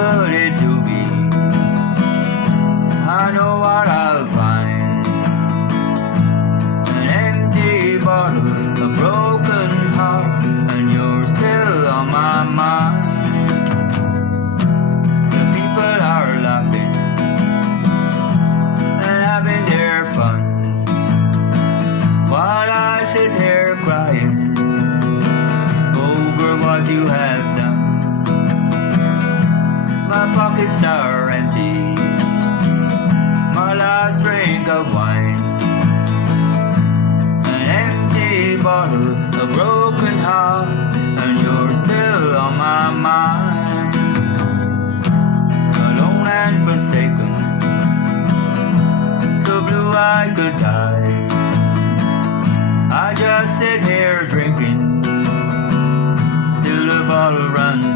put it to me. I know what I'll find. An empty bottle, a broken heart, and you're still on my mind. The people are laughing and having their fun, while I sit here crying over what you have done. My pockets are empty, my last drink of wine. An empty bottle, a broken heart, and you're still on my mind. Alone and forsaken, so blue I could die. I just sit here drinking till the bottle runs